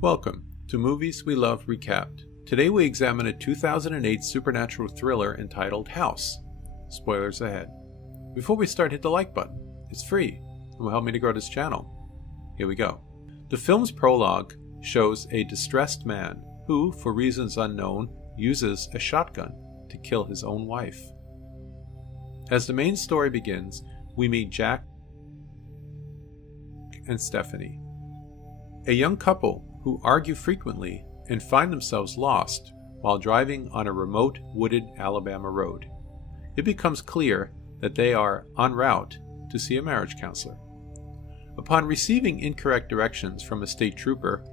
Welcome to Movies We Love Recapped. Today we examine a 2008 supernatural thriller entitled House. Spoilers ahead. Before we start, hit the like button. It's free and will help me to grow this channel. Here we go. The film's prologue shows a distressed man who, for reasons unknown, uses a shotgun to kill his own wife. As the main story begins, we meet Jack and Stephanie, a young couple who argue frequently and find themselves lost while driving on a remote, wooded Alabama road. It becomes clear that they are en route to see a marriage counselor. Upon receiving incorrect directions from a state trooper,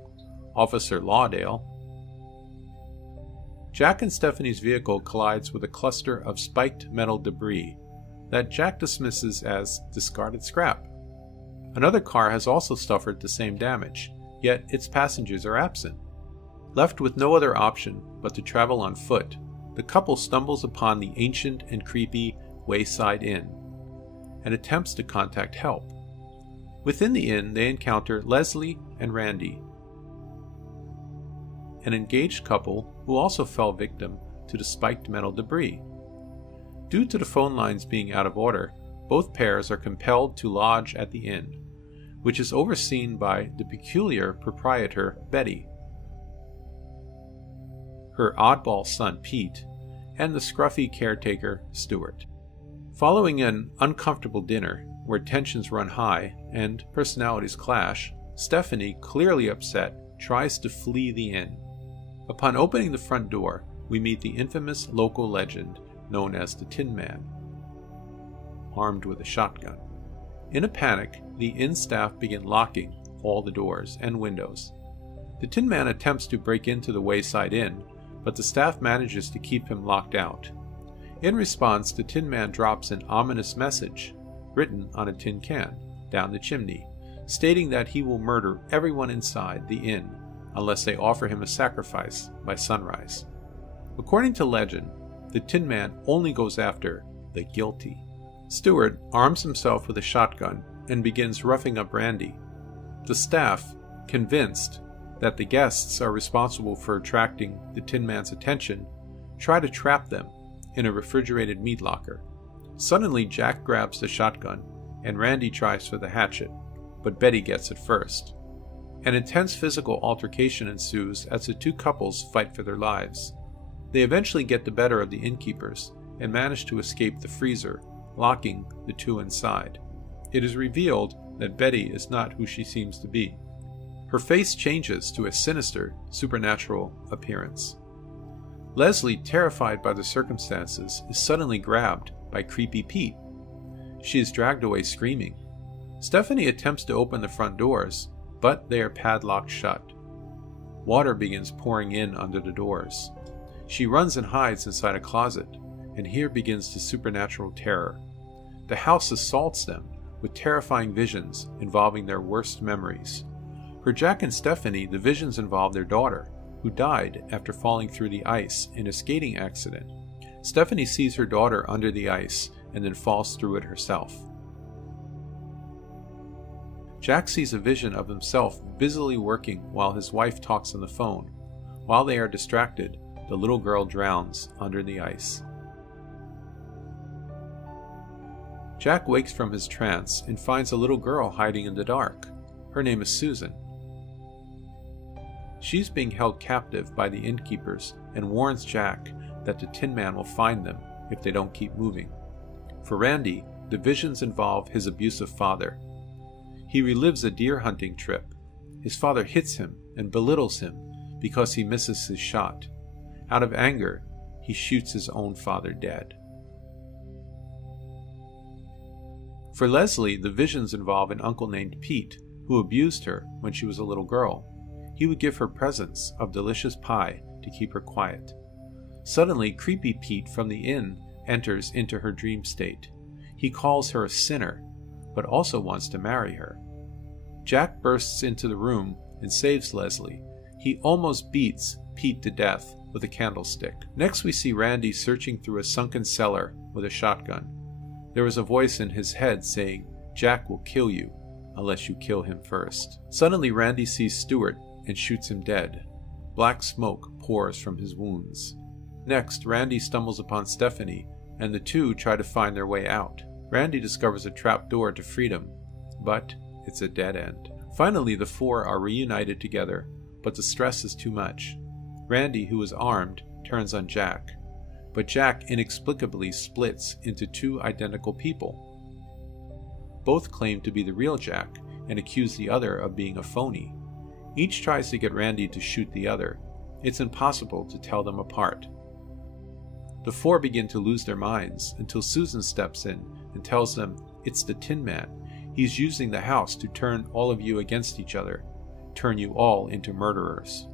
Officer Lawdale, Jack and Stephanie's vehicle collides with a cluster of spiked metal debris that Jack dismisses as discarded scrap. Another car has also suffered the same damage, yet its passengers are absent. Left with no other option but to travel on foot, the couple stumbles upon the ancient and creepy Wayside Inn and attempts to contact help. Within the inn, they encounter Leslie and Randy, an engaged couple who also fell victim to the spiked metal debris. Due to the phone lines being out of order, both pairs are compelled to lodge at the inn, which is overseen by the peculiar proprietor Betty, her oddball son Pete, and the scruffy caretaker Stuart. Following an uncomfortable dinner where tensions run high and personalities clash, Stephanie, clearly upset, tries to flee the inn. Upon opening the front door, we meet the infamous local legend known as the Tin Man, armed with a shotgun. In a panic, the inn staff begin locking all the doors and windows. The Tin Man attempts to break into the Wayside Inn, but the staff manages to keep him locked out. In response, the Tin Man drops an ominous message, written on a tin can, down the chimney, stating that he will murder everyone inside the inn unless they offer him a sacrifice by sunrise. According to legend, the Tin Man only goes after the guilty. Stuart arms himself with a shotgun and begins roughing up Randy. The staff, convinced that the guests are responsible for attracting the Tin Man's attention, try to trap them in a refrigerated meat locker. Suddenly, Jack grabs the shotgun and Randy tries for the hatchet, but Betty gets it first. An intense physical altercation ensues as the two couples fight for their lives. They eventually get the better of the innkeepers and manage to escape the freezer, locking the two inside. It is revealed that Betty is not who she seems to be. Her face changes to a sinister, supernatural appearance. Leslie, terrified by the circumstances, is suddenly grabbed by creepy Pete. She is dragged away screaming. Stephanie attempts to open the front doors, but they are padlocked shut. Water begins pouring in under the doors. She runs and hides inside a closet, and here begins the supernatural terror. The house assaults them with terrifying visions involving their worst memories. For Jack and Stephanie, the visions involve their daughter, who died after falling through the ice in a skating accident. Stephanie sees her daughter under the ice and then falls through it herself. Jack sees a vision of himself busily working while his wife talks on the phone. While they are distracted, the little girl drowns under the ice. Jack wakes from his trance and finds a little girl hiding in the dark. Her name is Susan. She's being held captive by the innkeepers and warns Jack that the Tin Man will find them if they don't keep moving. For Randy, the visions involve his abusive father. He relives a deer hunting trip. His father hits him and belittles him because he misses his shot. Out of anger, he shoots his own father dead. For Leslie, the visions involve an uncle named Pete who abused her when she was a little girl. He would give her presents of delicious pie to keep her quiet. Suddenly, creepy Pete from the inn enters into her dream state. He calls her a sinner, but also wants to marry her. Jack bursts into the room and saves Leslie. He almost beats Pete to death with a candlestick. Next, we see Randy searching through a sunken cellar with a shotgun. There was a voice in his head saying, "Jack will kill you unless you kill him first." Suddenly, Randy sees Stuart and shoots him dead. Black smoke pours from his wounds. Next, Randy stumbles upon Stephanie, and the two try to find their way out. Randy discovers a trap door to freedom, but it's a dead end. Finally, the four are reunited together, but the stress is too much. Randy, who is armed, turns on Jack, but Jack inexplicably splits into two identical people. Both claim to be the real Jack and accuse the other of being a phony. Each tries to get Randy to shoot the other. It's impossible to tell them apart. The four begin to lose their minds until Susan steps in and tells them it's the Tin Man. He's using the house to turn all of you against each other, turn you all into murderers.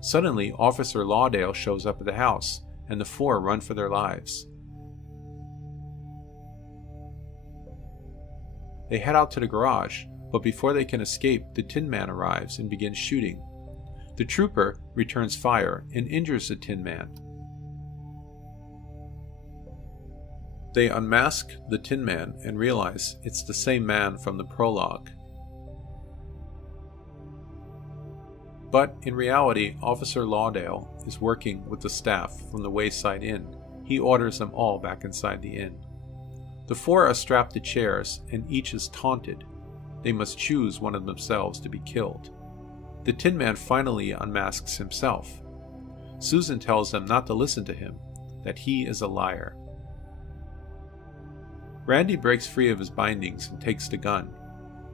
Suddenly, Officer Lauderdale shows up at the house, and the four run for their lives. They head out to the garage, but before they can escape, the Tin Man arrives and begins shooting. The trooper returns fire and injures the Tin Man. They unmask the Tin Man and realize it's the same man from the prologue. But in reality, Officer Lauderdale is working with the staff from the Wayside Inn. He orders them all back inside the inn. The four are strapped to chairs, and each is taunted. They must choose one of themselves to be killed. The Tin Man finally unmasks himself. Susan tells them not to listen to him, that he is a liar. Randy breaks free of his bindings and takes the gun.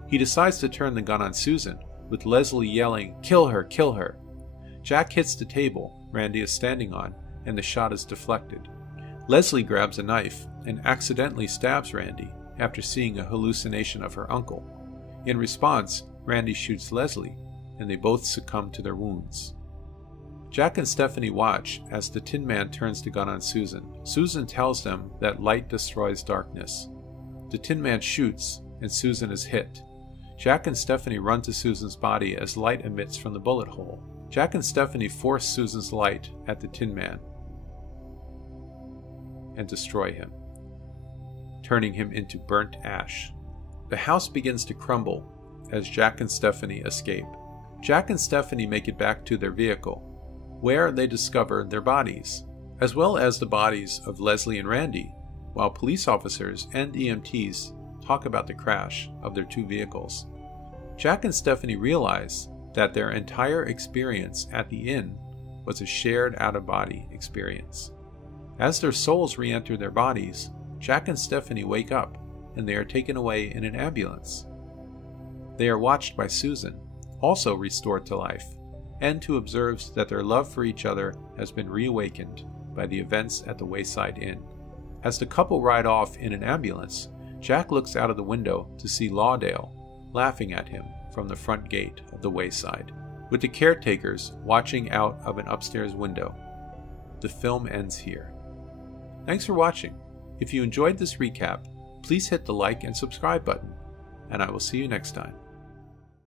He decides to turn the gun on Susan, with Leslie yelling, "Kill her, kill her!" Jack hits the table Randy is standing on, and the shot is deflected. Leslie grabs a knife and accidentally stabs Randy after seeing a hallucination of her uncle. In response, Randy shoots Leslie, and they both succumb to their wounds. Jack and Stephanie watch as the Tin Man turns the gun on Susan. Susan tells them that light destroys darkness. The Tin Man shoots, and Susan is hit. Jack and Stephanie run to Susan's body as light emits from the bullet hole. Jack and Stephanie force Susan's light at the Tin Man and destroy him, turning him into burnt ash. The house begins to crumble as Jack and Stephanie escape. Jack and Stephanie make it back to their vehicle, where they discover their bodies, as well as the bodies of Leslie and Randy, while police officers and EMTs talk about the crash of their two vehicles. Jack and Stephanie realize that their entire experience at the inn was a shared out-of-body experience. As their souls re-enter their bodies, Jack and Stephanie wake up, and they are taken away in an ambulance. They are watched by Susan, also restored to life, and who observes that their love for each other has been reawakened by the events at the Wayside Inn. As the couple ride off in an ambulance, Jack looks out of the window to see Lauderdale laughing at him from the front gate of the Wayside, with the caretakers watching out of an upstairs window. The film ends here. Thanks for watching. If you enjoyed this recap, please hit the like and subscribe button, and I will see you next time.